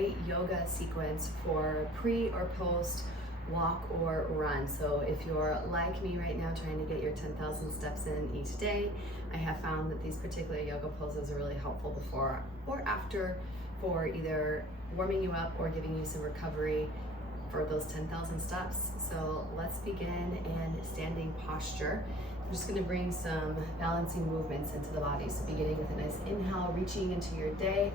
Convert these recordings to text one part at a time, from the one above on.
great yoga sequence for pre or post walk or run. So if you're like me right now, trying to get your 10,000 steps in each day, I have found that these particular yoga poses are really helpful before or after for either warming you up or giving you some recovery for those 10,000 steps. So let's begin in standing posture. I'm just going to bring some balancing movements into the body. So beginning with a nice inhale, reaching into your day,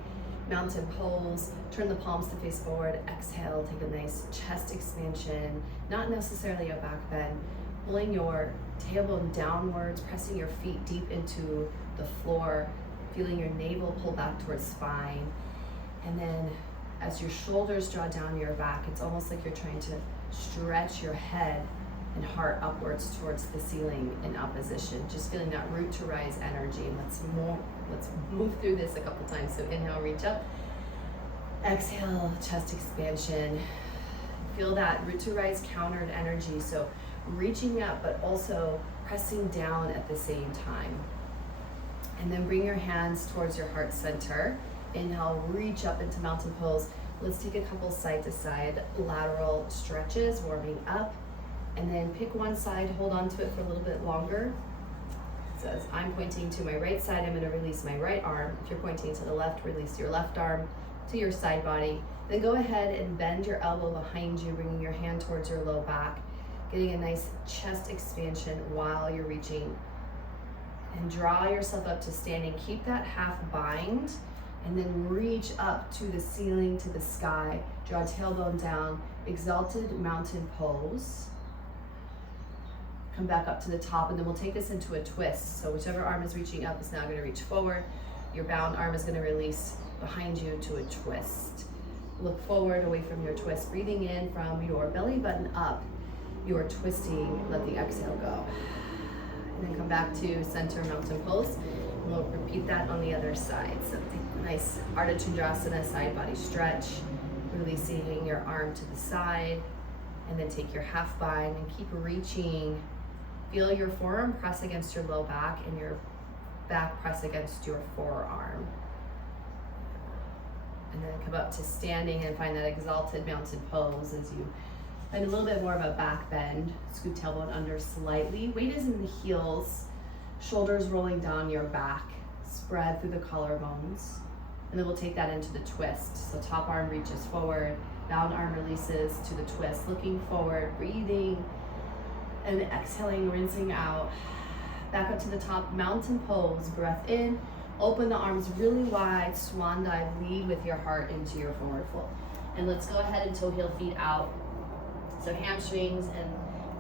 mountain pose, turn the palms to face forward, exhale, take a nice chest expansion, not necessarily a back bend, pulling your tailbone downwards, pressing your feet deep into the floor, feeling your navel pull back towards spine. And then as your shoulders draw down your back, it's almost like you're trying to stretch your head and heart upwards towards the ceiling in opposition. Just feeling that root to rise energy. And let's move through this a couple times. So inhale, reach up. Exhale, chest expansion. Feel that root to rise countered energy. So reaching up, but also pressing down at the same time. And then bring your hands towards your heart center. Inhale, reach up into mountain pose. Let's take a couple side to side lateral stretches, warming up. And then pick one side, hold on to it for a little bit longer. So as I'm pointing to my right side, I'm going to release my right arm. If you're pointing to the left, release your left arm to your side body. Then go ahead and bend your elbow behind you, bringing your hand towards your low back, getting a nice chest expansion while you're reaching. And draw yourself up to standing. Keep that half bind, and then reach up to the ceiling, to the sky. Draw tailbone down, exalted mountain pose. Come back up to the top, and then we'll take this into a twist. So whichever arm is reaching up is now going to reach forward. Your bound arm is going to release behind you to a twist. Look forward, away from your twist. Breathing in from your belly button up. You're twisting, let the exhale go. And then come back to center mountain pose. And we'll repeat that on the other side. So nice Ardha Chandrasana, side body stretch. Releasing your arm to the side. And then take your half bind and keep reaching. Feel your forearm press against your low back and your back press against your forearm. And then come up to standing and find that exalted mountain pose as you find a little bit more of a back bend. Scoop tailbone under slightly. Weight is in the heels, shoulders rolling down your back, spread through the collarbones. And then we'll take that into the twist. So top arm reaches forward, bound arm releases to the twist, looking forward, breathing, and exhaling, rinsing out. Back up to the top, mountain pose, breath in, open the arms really wide, swan dive, lead with your heart into your forward fold. And let's go ahead and toe heel feet out. So hamstrings and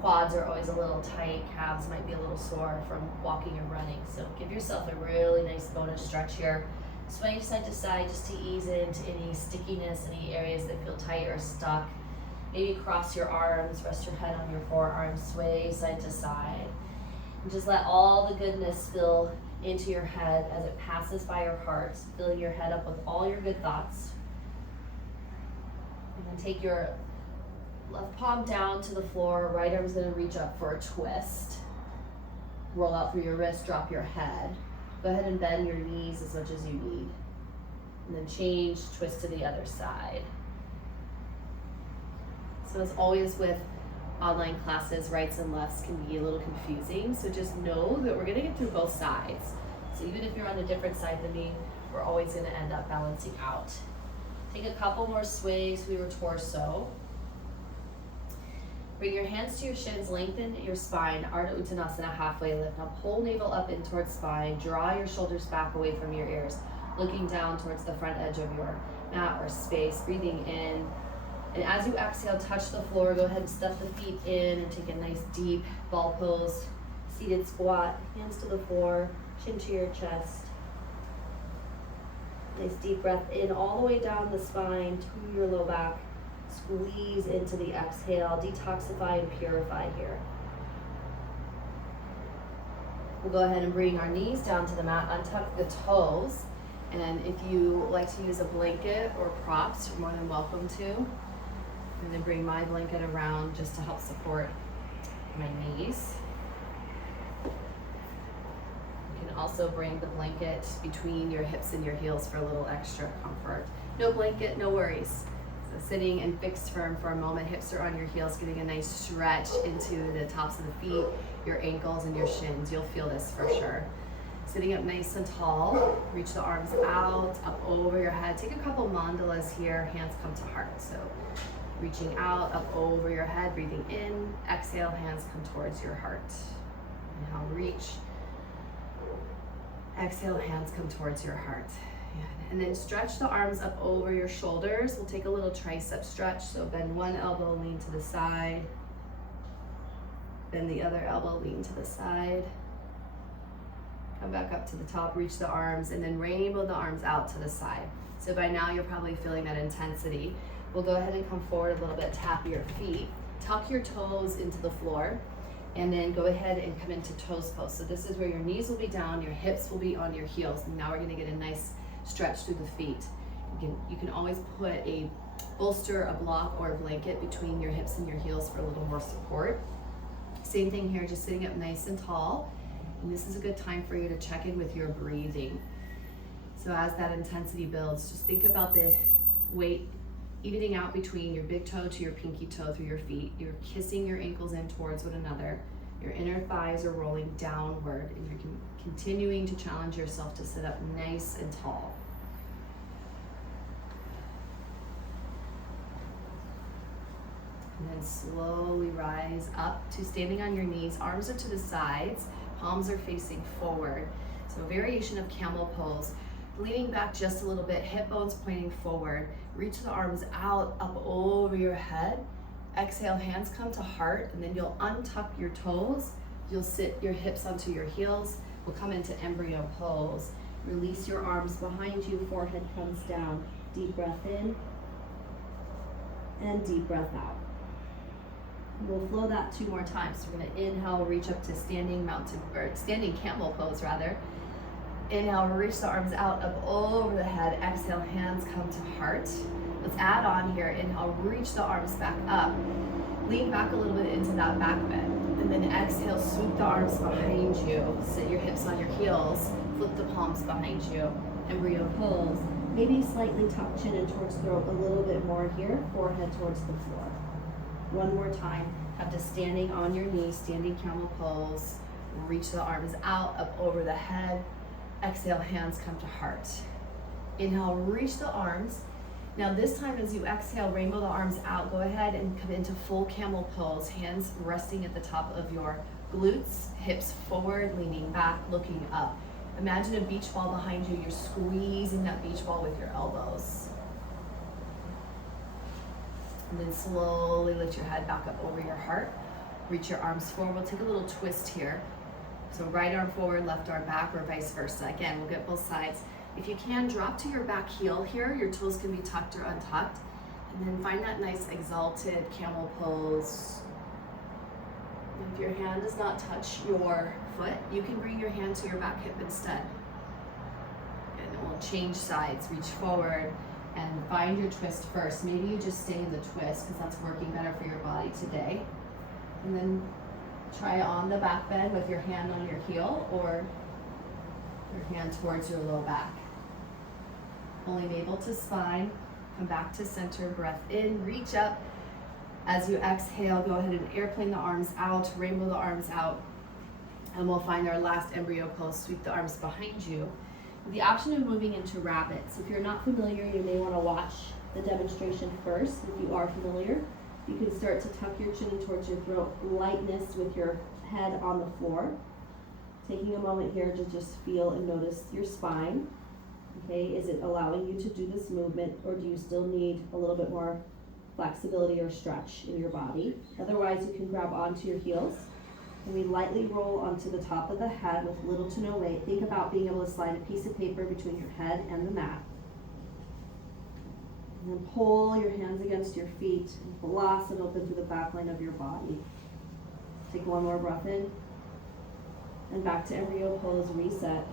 quads are always a little tight, calves might be a little sore from walking or running. So give yourself a really nice bonus stretch here. Sway side to side just to ease into any stickiness, any areas that feel tight or stuck. Maybe cross your arms, rest your head on your forearms, sway side to side. And just let all the goodness spill into your head as it passes by your heart, filling your head up with all your good thoughts. And then take your left palm down to the floor, right arm's gonna reach up for a twist. Roll out through your wrist, drop your head. Go ahead and bend your knees as much as you need. And then change, twist to the other side. So as always with online classes, rights and lefts can be a little confusing. So just know that we're gonna get through both sides. So even if you're on a different side than me, we're always gonna end up balancing out. Take a couple more sways through your torso. Bring your hands to your shins, lengthen your spine, Ardha Uttanasana, halfway lift. Now pull navel up in towards spine, draw your shoulders back away from your ears, looking down towards the front edge of your mat or space, breathing in. And as you exhale, touch the floor, go ahead and step the feet in and take a nice deep ball pose, seated squat, hands to the floor, chin to your chest. Nice deep breath in all the way down the spine to your low back. Squeeze into the exhale, detoxify and purify here. We'll go ahead and bring our knees down to the mat, untuck the toes. And if you like to use a blanket or props, you're more than welcome to. I'm going to bring my blanket around just to help support my knees. You can also bring the blanket between your hips and your heels for a little extra comfort. No blanket, no worries. So sitting and fixed firm for a moment, hips are on your heels, getting a nice stretch into the tops of the feet, your ankles and your shins. You'll feel this for sure. Sitting up nice and tall, reach the arms out, up over your head. Take a couple mandalas here, hands come to heart. So reaching out, up over your head, breathing in. Exhale, hands come towards your heart. Inhale, reach. Exhale, hands come towards your heart. And then stretch the arms up over your shoulders. We'll take a little tricep stretch. So bend one elbow, lean to the side. Bend the other elbow, lean to the side. Come back up to the top, reach the arms, and then rainbow the arms out to the side. So by now you're probably feeling that intensity. We'll go ahead and come forward a little bit, tap your feet, tuck your toes into the floor, and then go ahead and come into toes pose. So this is where your knees will be down, your hips will be on your heels. And now we're gonna get a nice stretch through the feet. You can always put a bolster, a block, or a blanket between your hips and your heels for a little more support. Same thing here, just sitting up nice and tall. And this is a good time for you to check in with your breathing. So as that intensity builds, just think about the weight evening out between your big toe to your pinky toe through your feet. You're kissing your ankles in towards one another. Your inner thighs are rolling downward, and you're continuing to challenge yourself to sit up nice and tall. And then slowly rise up to standing on your knees. Arms are to the sides, palms are facing forward. So a variation of camel pose. Leaning back just a little bit, hip bones pointing forward. Reach the arms out, up over your head. Exhale, hands come to heart, and then you'll untuck your toes. You'll sit your hips onto your heels. We'll come into embryo pose. Release your arms behind you, forehead comes down. Deep breath in, and deep breath out. We'll flow that 2 more times. So we're gonna inhale, reach up to standing camel pose rather. Inhale, reach the arms out, up over the head. Exhale, hands come to heart. Let's add on here. Inhale, reach the arms back up. Lean back a little bit into that back bend. And then exhale, swoop the arms behind you. Sit your hips on your heels. Flip the palms behind you. Embryo pose. Maybe slightly tuck chin in towards throat a little bit more here. Forehead towards the floor. One more time. Have to standing on your knees, standing camel pose. Reach the arms out, up over the head. Exhale, hands come to heart. Inhale, reach the arms. Now this time as you exhale, rainbow the arms out. Go ahead and come into full camel pose. Hands resting at the top of your glutes, hips forward, leaning back, looking up. Imagine a beach ball behind you. You're squeezing that beach ball with your elbows. And then slowly lift your head back up over your heart. Reach your arms forward. We'll take a little twist here. So right arm forward, left arm back, or vice versa. Again, we'll get both sides. If you can, drop to your back heel here. Your toes can be tucked or untucked. And then find that nice exalted camel pose. And if your hand does not touch your foot, you can bring your hand to your back hip instead. And we'll change sides, reach forward, and find your twist first. Maybe you just stay in the twist because that's working better for your body today. And then try on the back bend with your hand on your heel or your hand towards your low back. Pulling navel to spine, come back to center, breath in, reach up. As you exhale, go ahead and airplane the arms out, rainbow the arms out, and we'll find our last embryo pose. Sweep the arms behind you. The option of moving into rabbits. If you're not familiar, you may want to watch the demonstration first. If you are familiar, you can start to tuck your chin towards your throat, lightness with your head on the floor. Taking a moment here to just feel and notice your spine. Okay, is it allowing you to do this movement, or do you still need a little bit more flexibility or stretch in your body? Otherwise, you can grab onto your heels and we lightly roll onto the top of the head with little to no weight. Think about being able to slide a piece of paper between your head and the mat. And then pull your hands against your feet and blast it open through the back line of your body. Take one more breath in. And back to embryo pose, reset.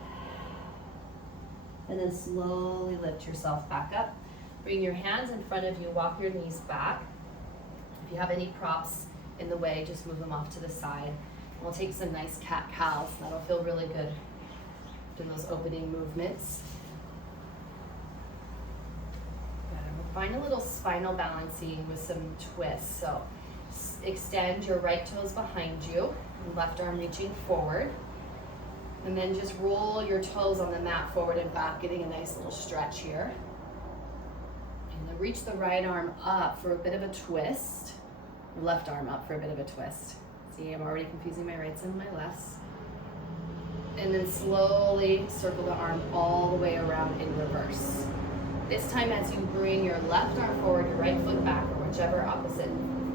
And then slowly lift yourself back up. Bring your hands in front of you, walk your knees back. If you have any props in the way, just move them off to the side. We'll take some nice cat-cows. That'll feel really good doing those opening movements. find a little spinal balancing with some twists. So extend your right toes behind you, left arm reaching forward. And then just roll your toes on the mat forward and back, getting a nice little stretch here. And then reach the right arm up for a bit of a twist. Left arm up for a bit of a twist. See, I'm already confusing my rights and my lefts. And then slowly circle the arm all the way around in reverse. This time as you bring your left arm forward, your right foot back, or whichever opposite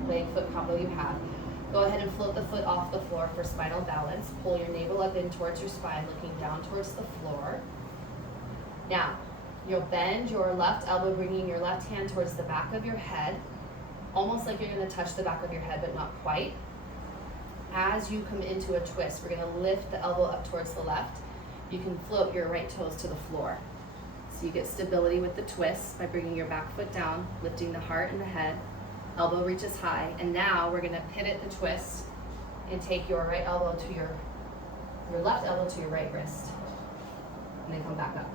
leg foot combo you have, go ahead and float the foot off the floor for spinal balance. Pull your navel up in towards your spine, looking down towards the floor. Now, you'll bend your left elbow, bringing your left hand towards the back of your head, almost like you're going to touch the back of your head, but not quite. As you come into a twist, we're going to lift the elbow up towards the left. You can float your right toes to the floor. So you get stability with the twist by bringing your back foot down, lifting the heart and the head. Elbow reaches high, and now we're going to pivot the twist and take your right elbow to your left elbow to your right wrist, and then come back up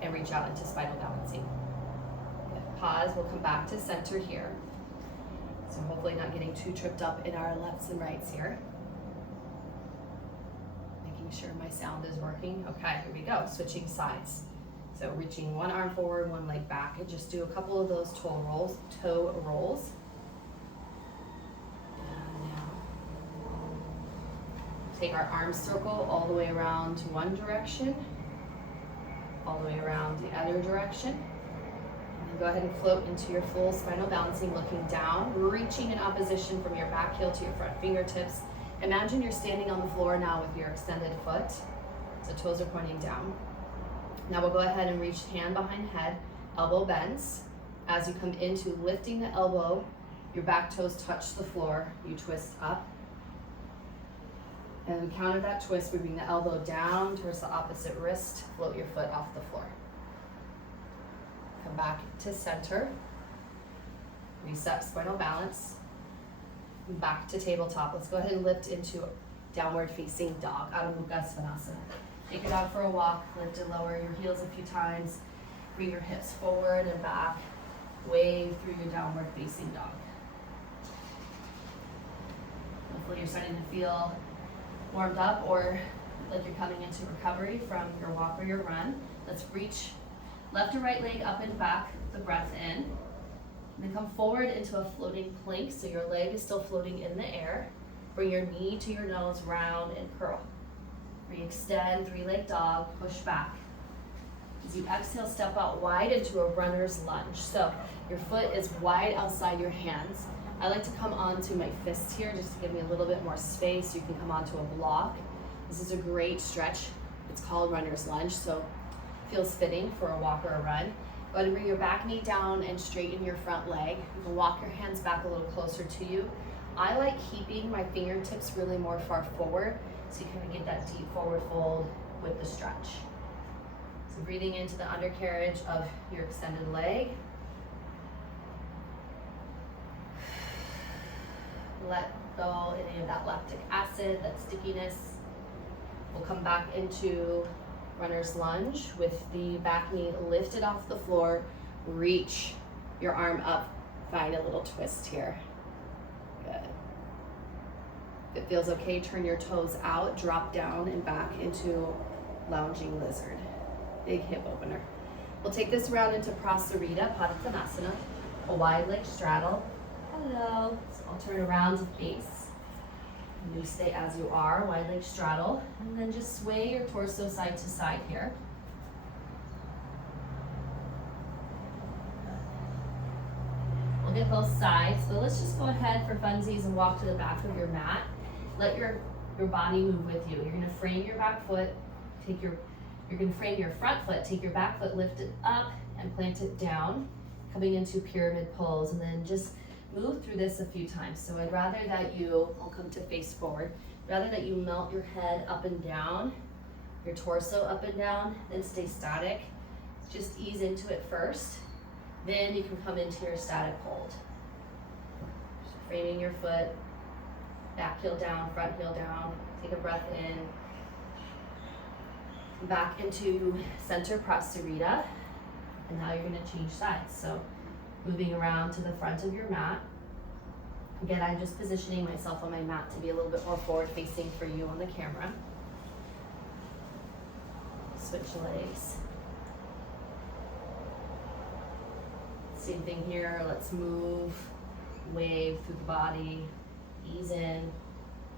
and reach out into spinal balancing. Pause, we'll come back to center here. So hopefully not getting too tripped up in our lefts and rights here. Making sure my sound is working. Okay, here we go, switching sides. So reaching one arm forward, one leg back, and just do a couple of those toe rolls. And now take our arm circle all the way around one direction, all the way around the other direction. And go ahead and float into your full spinal balancing, looking down, reaching in opposition from your back heel to your front fingertips. Imagine you're standing on the floor now with your extended foot, so toes are pointing down. Now we'll go ahead and reach hand behind head, elbow bends. As you come into lifting the elbow, your back toes touch the floor, you twist up. And we counter that twist, we bring the elbow down towards the opposite wrist, float your foot off the floor. Come back to center, reset spinal balance, back to tabletop. Let's go ahead and lift into downward facing dog, Adho Mukha Svanasana. Take your dog for a walk, lift and lower your heels a few times, bring your hips forward and back, wave through your downward facing dog. Hopefully you're starting to feel warmed up or like you're coming into recovery from your walk or your run. Let's reach left or right leg up and back, the breath in. And then come forward into a floating plank, so your leg is still floating in the air. Bring your knee to your nose, round and curl. Re-extend, three-leg dog, push back. As you exhale, step out wide into a runner's lunge. So your foot is wide outside your hands. I like to come onto my fists here just to give me a little bit more space. You can come onto a block. This is a great stretch. It's called runner's lunge, so feels fitting for a walk or a run. Go ahead and bring your back knee down and straighten your front leg. You can walk your hands back a little closer to you. I like keeping my fingertips really more far forward, so you can get that deep forward fold with the stretch. So breathing into the undercarriage of your extended leg. Let go any of that lactic acid, that stickiness. We'll come back into runner's lunge with the back knee lifted off the floor. Reach your arm up, find a little twist here. Good. If it feels okay, turn your toes out, drop down and back into lounging lizard. Big hip opener. We'll take this round into Prasarita, Padottanasana, a wide leg straddle. Hello. So I'll turn around to face. You stay as you are, wide leg straddle, and then just sway your torso side to side here. We'll get both sides, but let's just go ahead for funsies and walk to the back of your mat. Let your body move with you. You're gonna frame your back foot, you're gonna frame your front foot, take your back foot, lift it up and plant it down, coming into pyramid pose, and then just move through this a few times. So I'd rather that I'll come to face forward, rather that you melt your head up and down, your torso up and down, then stay static. Just ease into it first. Then you can come into your static hold. Just framing your foot, back heel down, front heel down. Take a breath in. Back into center Prasarita. And now you're gonna change sides. So moving around to the front of your mat. Again, I'm just positioning myself on my mat to be a little bit more forward facing for you on the camera. Switch legs. Same thing here, let's move, wave through the body, ease in.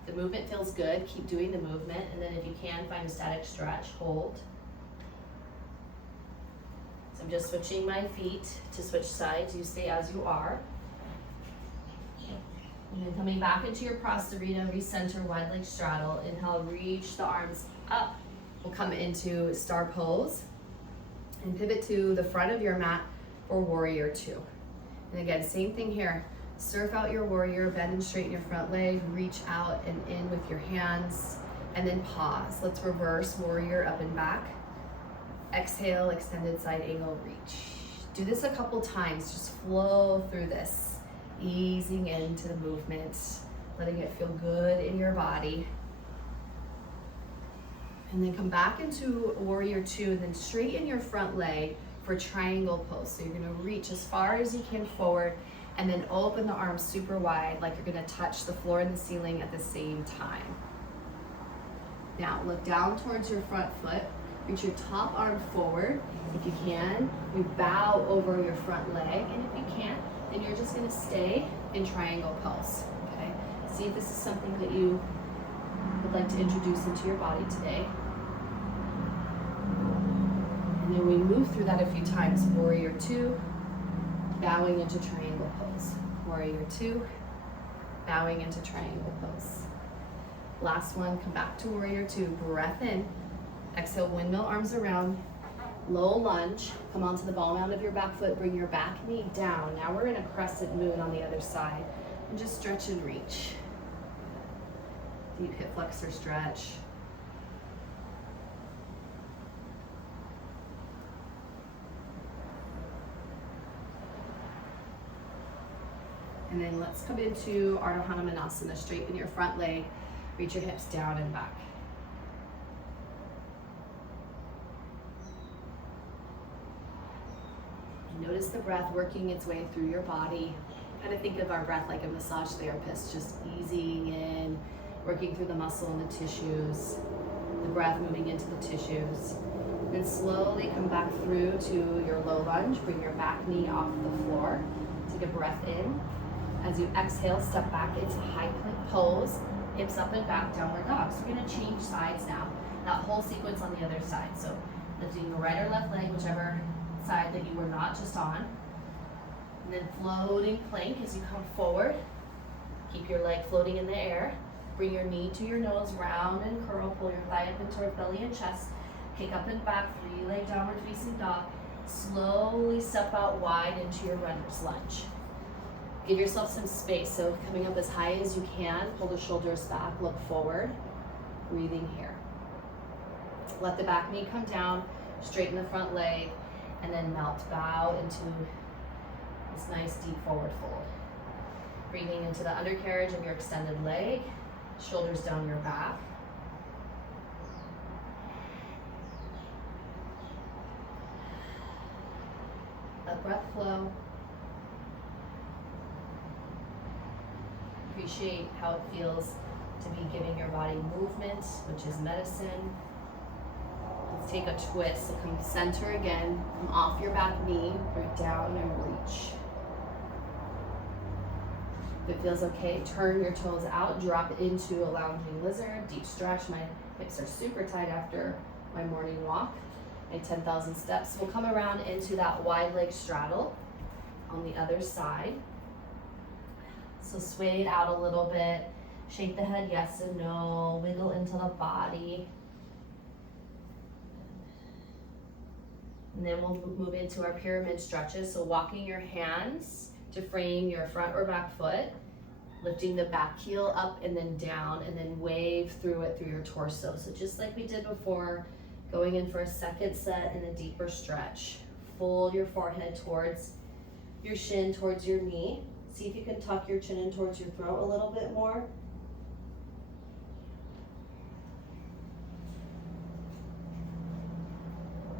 The movement feels good, keep doing the movement, and then if you can, find a static stretch, hold. So I'm just switching my feet to switch sides, you stay as you are. And then coming back into your Prasarita, recenter, wide leg straddle. Inhale, reach the arms up. We'll come into star pose and pivot to the front of your mat for warrior two. And again, same thing here. Surf out your warrior, bend and straighten your front leg, reach out and in with your hands, and then pause. Let's reverse warrior up and back. Exhale, extended side angle, reach. Do this a couple times, just flow through this. Easing into the movement, letting it feel good in your body. And then come back into warrior two, and then straighten your front leg for triangle pose. So you're gonna reach as far as you can forward, and then open the arms super wide, like you're gonna touch the floor and the ceiling at the same time. Now look down towards your front foot, reach your top arm forward. If you can, you bow over your front leg, and if you can't, then you're just gonna stay in triangle pose, okay? See if this is something that you would like to introduce into your body today. And then we move through that a few times. Warrior two, bowing into triangle pose. Warrior two, bowing into triangle pose. Last one, come back to warrior two, breath in. Exhale, windmill arms around. Low lunge, come onto the ball mound of your back foot, bring your back knee down. Now we're in a crescent moon on the other side. And just stretch and reach. Deep hip flexor stretch. And then let's come into Ardha Hanumanasana. Straighten your front leg, reach your hips down and back. Notice the breath working its way through your body. Kind of think of our breath like a massage therapist, just easing in, working through the muscle and the tissues, the breath moving into the tissues. Then slowly come back through to your low lunge. Bring your back knee off the floor. Take a breath in. As you exhale, step back into high plank pose, hips up and back, downward dog. So we're gonna change sides now. That whole sequence on the other side. So lifting the right or left leg, whichever side that you were not just on. And then floating plank as you come forward. Keep your leg floating in the air. Bring your knee to your nose, round and curl. Pull your thigh up into belly and chest. Kick up and back, three-leg downward facing dog. Slowly step out wide into your runner's lunge. Give yourself some space. So coming up as high as you can, pull the shoulders back, look forward. Breathing here. Let the back knee come down, straighten the front leg, and then melt, bow into this nice deep forward fold. Breathing into the undercarriage of your extended leg, shoulders down your back. Let breath flow. Appreciate how it feels to be giving your body movement, which is medicine. Let's take a twist. So come center again. Come off your back knee, bring it down and reach. If it feels okay, turn your toes out, drop into a lounging lizard, deep stretch. My hips are super tight after my morning walk. My 10,000 steps. We'll come around into that wide leg straddle on the other side. So sway it out a little bit. Shake the head yes and no. Wiggle into the body. And then we'll move into our pyramid stretches. So walking your hands to frame your front or back foot, lifting the back heel up and then down, and then wave through it through your torso. So just like we did before, going in for a second set and a deeper stretch. Fold your forehead towards your shin, towards your knee. See if you can tuck your chin in towards your throat a little bit more.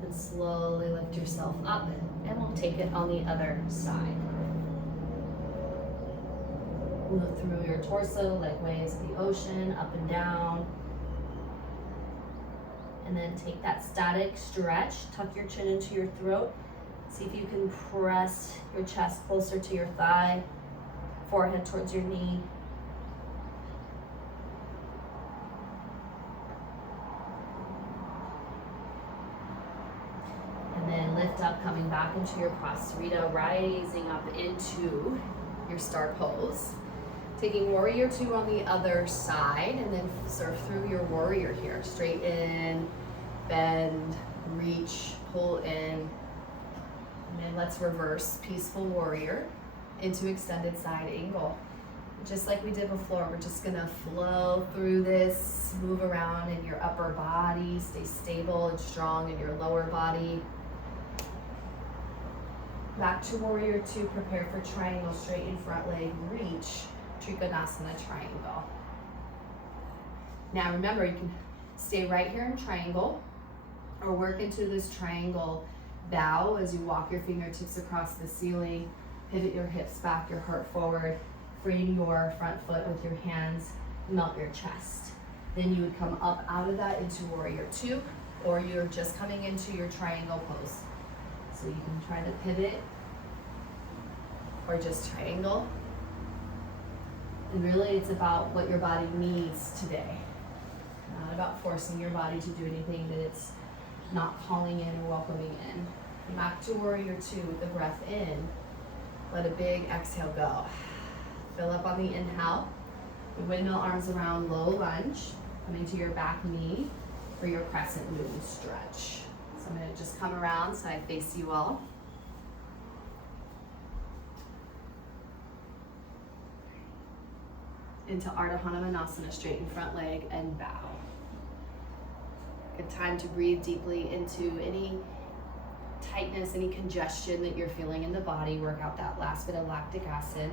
And slowly lift yourself up, and we'll take it on the other side. Move through your torso like waves of the ocean, up and down. And then take that static stretch, tuck your chin into your throat. See if you can press your chest closer to your thigh, forehead towards your knee. And then lift up, coming back into your Prasarita, rising up into your star pose. Taking warrior two on the other side, and then surf through your warrior here. Straighten, bend, reach, pull in. And then let's reverse peaceful warrior into extended side angle. Just like we did before, we're just gonna flow through this, move around in your upper body, stay stable and strong in your lower body. Back to warrior two, prepare for triangle, straighten front leg, reach, Trikonasana triangle. Now remember, you can stay right here in triangle or work into this triangle bow as you walk your fingertips across the ceiling, pivot your hips back, your heart forward, freeing your front foot with your hands, melt your chest. Then you would come up out of that into warrior two, or you're just coming into your triangle pose. So you can try to pivot or just triangle. And really it's about what your body needs today. Not about forcing your body to do anything that it's not calling in or welcoming in. Back to warrior two with the breath in. Let a big exhale go. Fill up on the inhale. You windmill arms around, low lunge. Coming to your back knee for your crescent moon stretch. So I'm gonna just come around so I face you all. Into Ardha Hanumanasana, straighten front leg and bow. Good time to breathe deeply into any tightness, any congestion that you're feeling in the body. Work out that last bit of lactic acid.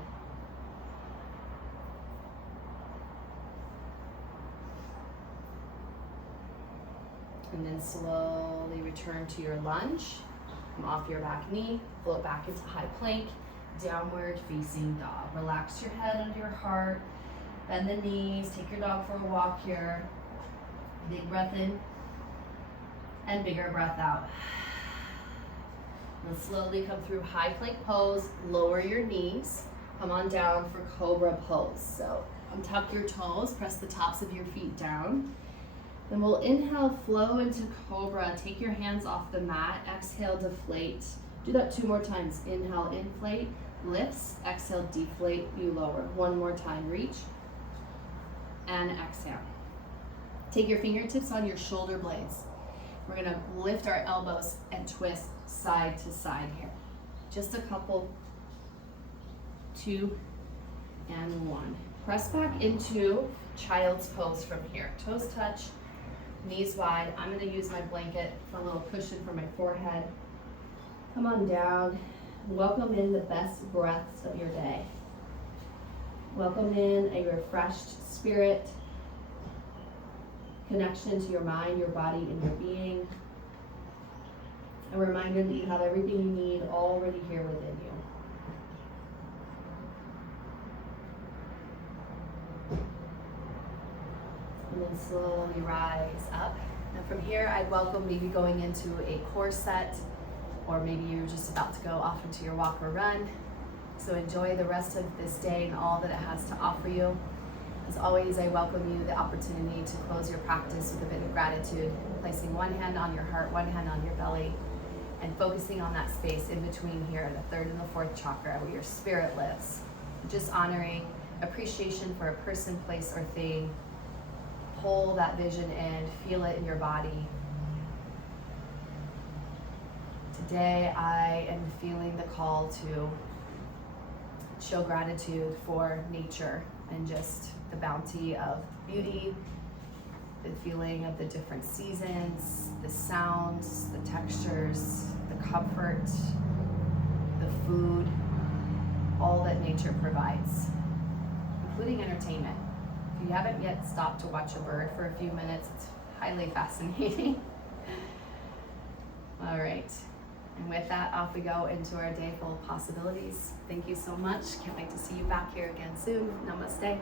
And then slowly return to your lunge. Come off your back knee, float back into high plank, downward facing dog. Relax your head under your heart, bend the knees, take your dog for a walk here. Big breath in and bigger breath out. And slowly come through high plank pose, lower your knees, come on down for cobra pose. So untuck your toes, press the tops of your feet down. Then we'll inhale, flow into cobra. Take your hands off the mat. Exhale, deflate. Do that 2 more times. Inhale, inflate, lifts. Exhale, deflate, you lower. 1 more time, reach. And exhale. Take your fingertips on your shoulder blades. We're gonna lift our elbows and twist side to side here. Just a couple. 2 and 1. Press back into child's pose from here. Toes touch. Knees wide. I'm going to use my blanket for a little cushion for my forehead. Come on down. Welcome in the best breaths of your day. Welcome in a refreshed spirit, connection to your mind, your body, and your being. A reminder that you have everything you need already here within you. And then slowly rise up. Now from here, I'd welcome maybe going into a core set, or maybe you're just about to go off into your walk or run. So enjoy the rest of this day and all that it has to offer you. As always, I welcome you the opportunity to close your practice with a bit of gratitude, placing one hand on your heart, one hand on your belly, and focusing on that space in between here, the 3rd and the 4th chakra, where your spirit lives. Just honoring appreciation for a person, place, or thing. Pull that vision in, feel it in your body. Today, I am feeling the call to show gratitude for nature and just the bounty of beauty, the feeling of the different seasons, the sounds, the textures, the comfort, the food, all that nature provides, including entertainment. If you haven't yet stopped to watch a bird for a few minutes, it's highly fascinating. All right. And with that, off we go into our day full of possibilities. Thank you so much. Can't wait to see you back here again soon. Namaste.